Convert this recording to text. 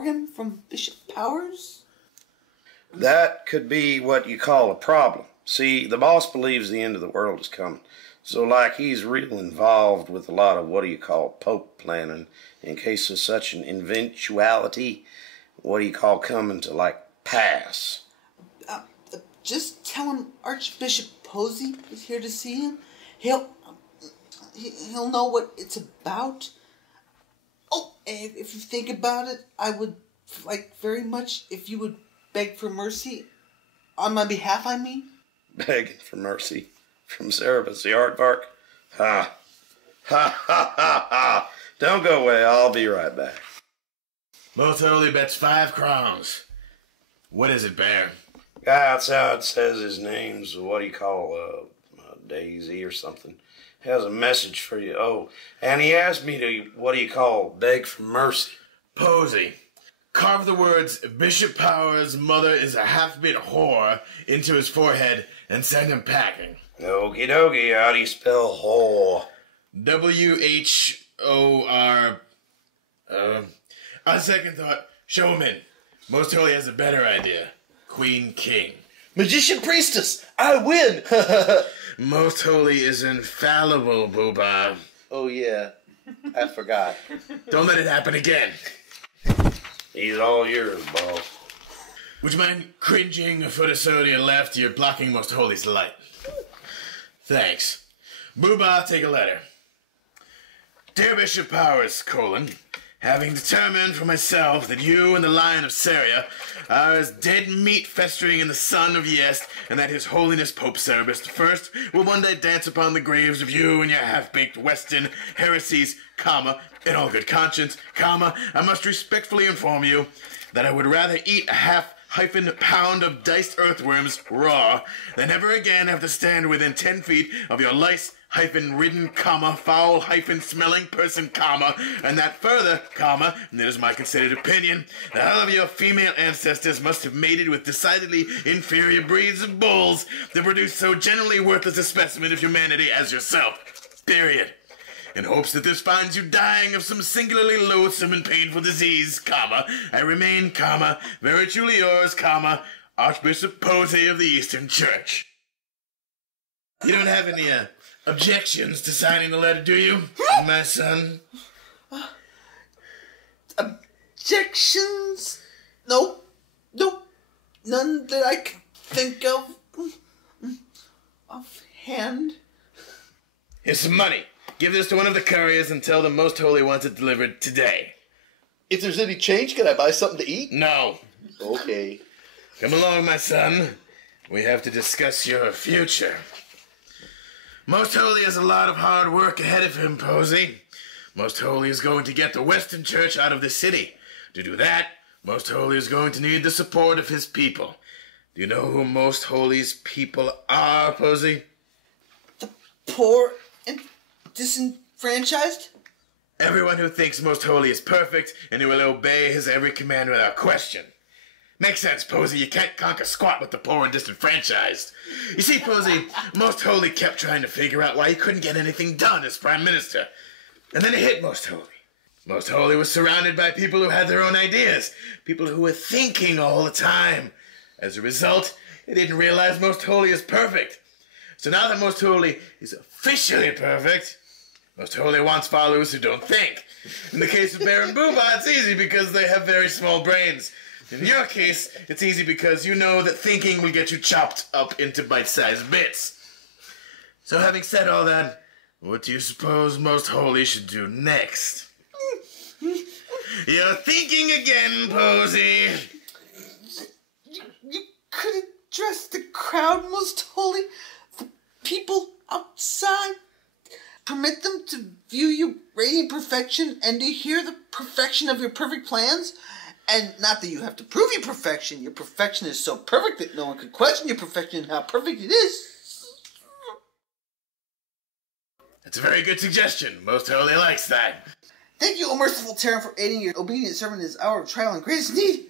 for him from Bishop Powers? That could be what you call a problem. See, the boss believes the end of the world is coming. So, like, he's real involved with a lot of what do you call Pope planning in case of such an eventuality, what do you call coming to, like, pass. Just tell him Archbishop Posey is here to see him. He'll know what it's about. Oh, and if you think about it, I would like very much if you would beg for mercy on my behalf, I mean. Begging for mercy from Cerebus, the aardvark? Ha. Ha ha ha ha. Don't go away, I'll be right back. Most Holy bets 5 crowns. What is it, Bear? Guy outside says his name's, what do you call, Daisy or something. Has a message for you. Oh, and he asked me to, what do you call, beg for mercy. Posey, carve the words, Bishop Powers' mother is a half-bit whore, into his forehead and send him packing. Okie dokie, how do you spell whore? W-H-O-R... On second thought, show him in. Most Holy has a better idea. Queen King. Magician Priestess, I win! Most Holy is infallible, Booba. Oh yeah, I forgot. Don't let it happen again. He's all yours, boss. Would you mind cringing a foot or so to your left? You're blocking Most Holy's light. Thanks. Booba, take a letter. Dear Bishop Powers, having determined for myself that you and the Lion of Syria are as dead meat festering in the sun of Yest, and that His Holiness Pope Cerebus I will one day dance upon the graves of you and your half-baked Western heresies, in all good conscience, I must respectfully inform you that I would rather eat a half-pound of diced earthworms raw than ever again have to stand within 10 feet of your lice-ridden, foul-smelling person, and that further, and it is my considered opinion, that all of your female ancestors must have mated with decidedly inferior breeds of bulls to produce so generally worthless a specimen of humanity as yourself. Period. In hopes that this finds you dying of some singularly loathsome and painful disease, I remain, very truly yours, Archbishop Posey of the Eastern Church. You don't have any, objections to signing the letter, do you, my son? Objections? Nope. None that I can think of. Offhand. Here's some money. Give this to one of the couriers and tell them Most Holy wants it delivered today. If there's any change, can I buy something to eat? No. Okay. Come along, my son. We have to discuss your future. Most Holy has a lot of hard work ahead of him, Posey. Most Holy is going to get the Western Church out of the city. To do that, Most Holy is going to need the support of his people. Do you know who Most Holy's people are, Posey? The poor and disenfranchised? Everyone who thinks Most Holy is perfect and who will obey his every command without question. Makes sense, Posey. You can't conquer squat with the poor and disenfranchised. You see, Posey, Most Holy kept trying to figure out why he couldn't get anything done as Prime Minister. And then it hit Most Holy. Most Holy was surrounded by people who had their own ideas, people who were thinking all the time. As a result, he didn't realize Most Holy is perfect. So now that Most Holy is officially perfect, Most Holy wants followers who don't think. In the case of Bear and Booba, it's easy because they have very small brains. In your case, it's easy because you know that thinking will get you chopped up into bite-sized bits. So having said all that, what do you suppose Most Holy should do next? You're thinking again, Posey. You could address the crowd, Most Holy, the people outside. Permit them to view your radiant perfection and to hear the perfection of your perfect plans. And not that you have to prove your perfection. Your perfection is so perfect that no one could question your perfection and how perfect it is. That's a very good suggestion. Most Holy likes that. Thank you, O merciful Terran, for aiding your obedient servant in his hour of trial and greatest need.